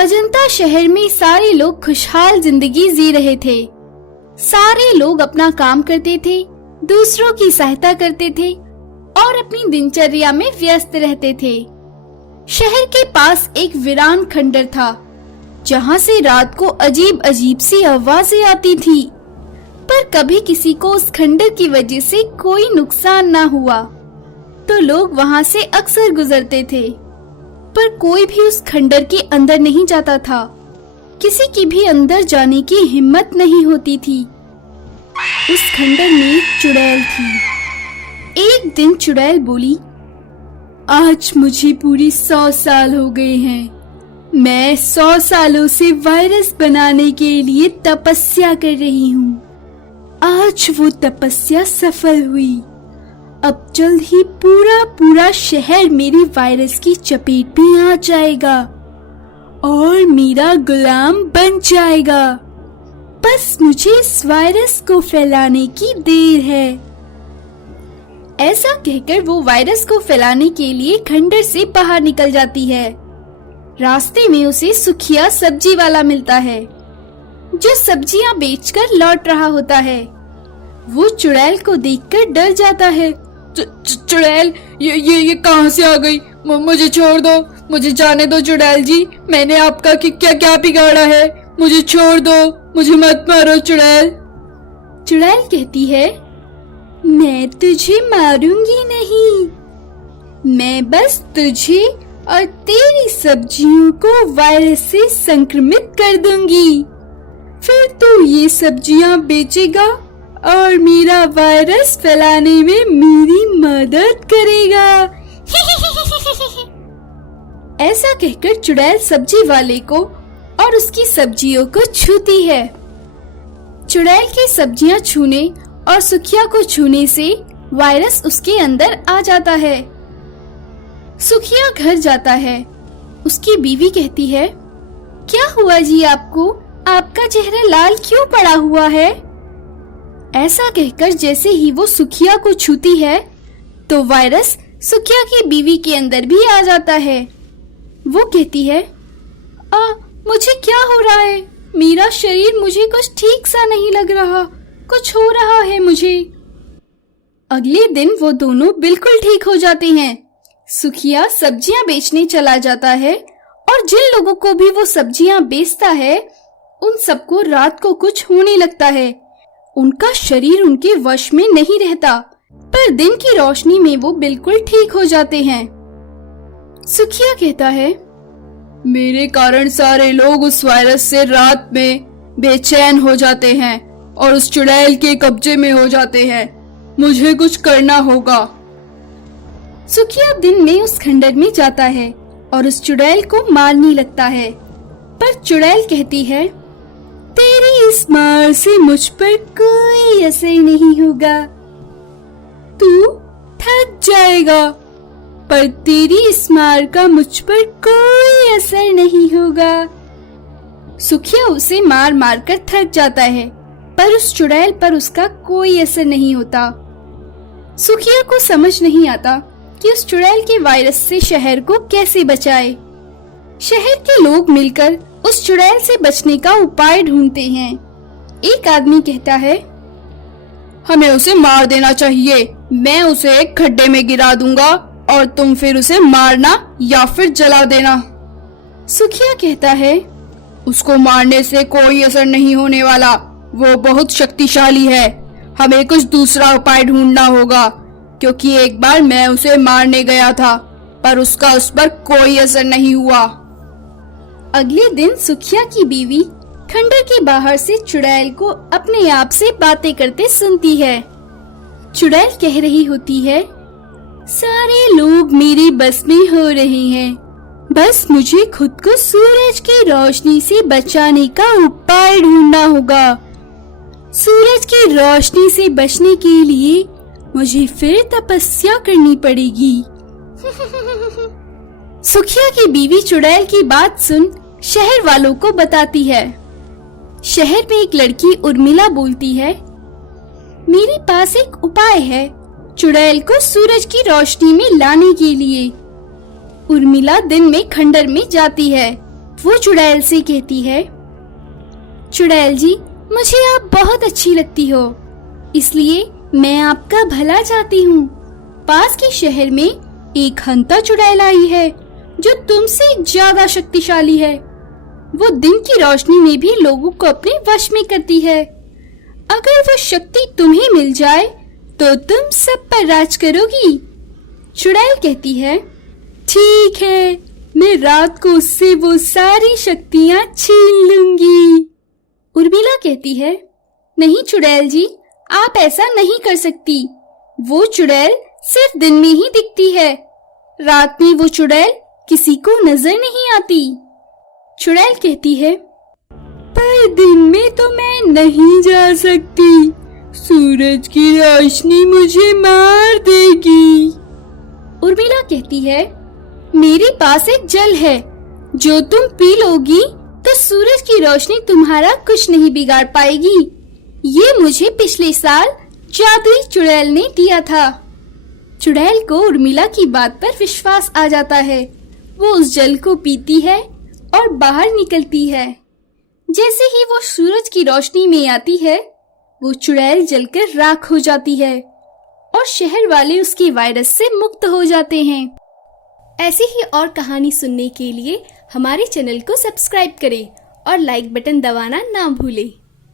अजंता शहर में सारे लोग खुशहाल जिंदगी जी रहे थे। सारे लोग अपना काम करते थे, दूसरों की सहायता करते थे और अपनी दिनचर्या में व्यस्त रहते थे। शहर के पास एक वीरान खंडर था, जहाँ से रात को अजीब अजीब सी आवाजें आती थी, पर कभी किसी को उस खंडर की वजह से कोई नुकसान ना हुआ, तो लोग वहाँ से अक्सर गुजरते थे। पर कोई भी उस खंडर के अंदर नहीं जाता था, किसी की भी अंदर जाने की हिम्मत नहीं होती थी। उस खंडर में एक चुड़ैल थी। एक दिन चुड़ैल बोली, आज मुझे पूरी 100 साल हो गए हैं। मैं 100 सालों से वायरस बनाने के लिए तपस्या कर रही हूँ। आज वो तपस्या सफल हुई। अब जल्द ही पूरा शहर मेरी वायरस की चपेट में आ जाएगा और मेरा गुलाम बन जाएगा। बस मुझे इस वायरस को फैलाने की देर है। ऐसा कहकर वो वायरस को फैलाने के लिए खंडर से बाहर निकल जाती है। रास्ते में उसे सुखिया सब्जी वाला मिलता है, जो सब्जियां बेचकर लौट रहा होता है। वो चुड़ैल को देखकर डर जाता है। चुड़ैल, ये कहाँ से आ गई? मुझे छोड़ दो, मुझे जाने दो चुड़ैल जी। मैंने आपका क्या बिगाड़ा है? मुझे छोड़ दो, मुझे मत मारो चुड़ैल। चुड़ैल कहती है, मैं तुझे मारूंगी नहीं, मैं बस तुझे और तेरी सब्जियों को वायरस से संक्रमित कर दूंगी। फिर तू ये सब्जियां बेचेगा और मेरा वायरस फैलाने में मेरी मदद करेगा। ऐसा कहकर चुड़ैल सब्जी वाले को और उसकी सब्जियों को छूती है। चुड़ैल की सब्जियां छूने और सुखिया को छूने से वायरस उसके अंदर आ जाता है। सुखिया घर जाता है। उसकी बीवी कहती है, क्या हुआ जी आपको? आपका चेहरा लाल क्यों पड़ा हुआ है? ऐसा कहकर जैसे ही वो सुखिया को छूती है, तो वायरस सुखिया की बीवी के अंदर भी आ जाता है। वो कहती है, मुझे क्या हो रहा है? मेरा शरीर मुझे कुछ ठीक सा नहीं लग रहा, कुछ हो रहा है मुझे। अगले दिन वो दोनों बिल्कुल ठीक हो जाते हैं। सुखिया सब्जियां बेचने चला जाता है और जिन लोगों को भी वो सब्जियां बेचता है, उन सबको रात को कुछ होने लगता है। उनका शरीर उनके वश में नहीं रहता, पर दिन की रोशनी में वो बिल्कुल ठीक हो जाते हैं। सुखिया कहता है, मेरे कारण सारे लोग उस वायरस से रात में बेचैन हो जाते हैं और उस चुड़ैल के कब्जे में हो जाते हैं। मुझे कुछ करना होगा। सुखिया दिन में उस खंडर में जाता है और उस चुड़ैल को मारने लगता है, पर चुड़ैल कहती है, तेरी इस मार से मुझ पर कोई असर नहीं होगा, तू थक जाएगा, पर तेरी इस मार का मुझ पर कोई असर नहीं होगा। सुखिया उसे मार मार कर थक जाता है, पर उस चुड़ैल पर उसका कोई असर नहीं होता। सुखिया को समझ नहीं आता कि उस चुड़ैल के वायरस से शहर को कैसे बचाए। शहर के लोग मिलकर उस चुड़ैल से बचने का उपाय ढूंढते हैं। एक आदमी कहता है, हमें उसे मार देना चाहिए। मैं उसे एक खड्डे में गिरा दूंगा और तुम फिर उसे मारना या फिर जला देना। सुखिया कहता है, उसको मारने से कोई असर नहीं होने वाला, वो बहुत शक्तिशाली है। हमें कुछ दूसरा उपाय ढूंढना होगा, क्योंकि एक बार मैं उसे मारने गया था, पर उसका उस पर कोई असर नहीं हुआ। अगले दिन सुखिया की बीवी खंडर के बाहर से चुड़ैल को अपने आप से बातें करते सुनती है। चुड़ैल कह रही होती है, सारे लोग मेरे बस में हो रहे हैं, बस मुझे खुद को सूरज की रोशनी से बचाने का उपाय ढूंढना होगा। सूरज की रोशनी से बचने के लिए मुझे फिर तपस्या करनी पड़ेगी। सुखिया की बीवी चुड़ैल की बात सुन शहर वालों को बताती है। शहर में एक लड़की उर्मिला बोलती है, मेरे पास एक उपाय है चुड़ैल को सूरज की रोशनी में लाने के लिए। उर्मिला दिन में खंडर में जाती है, वो चुड़ैल से कहती है, चुड़ैल जी, मुझे आप बहुत अच्छी लगती हो, इसलिए मैं आपका भला चाहती हूँ। पास के शहर में एक हंता चुड़ैल आई है जो तुमसे ज्यादा शक्तिशाली है। वो दिन की रोशनी में भी लोगों को अपने वश में करती है। अगर वो शक्ति तुम्हें मिल जाए तो तुम सब पर राज करोगी। चुड़ैल कहती है, ठीक है, मैं रात को उससे वो सारी शक्तियां छीन लूंगी। उर्मिला कहती है, नहीं चुड़ैल जी, आप ऐसा नहीं कर सकती। वो चुड़ैल सिर्फ दिन में ही दिखती है, रात में वो चुड़ैल किसी को नजर नहीं आती। चुड़ैल कहती है, पर दिन में तो मैं नहीं जा सकती, सूरज की रोशनी मुझे मार देगी। उर्मिला कहती है, मेरे पास एक जल है, जो तुम पी लोगी तो सूरज की रोशनी तुम्हारा कुछ नहीं बिगाड़ पाएगी। ये मुझे पिछले साल जादुई चुड़ैल ने दिया था। चुड़ैल को उर्मिला की बात पर विश्वास आ जाता है। वो उस जल को पीती है और बाहर निकलती है। जैसे ही वो सूरज की रोशनी में आती है, वो चुड़ैल जलकर राख हो जाती है और शहर वाले उसके वायरस से मुक्त हो जाते हैं। ऐसी ही और कहानी सुनने के लिए हमारे चैनल को सब्सक्राइब करें और लाइक बटन दबाना ना भूलें।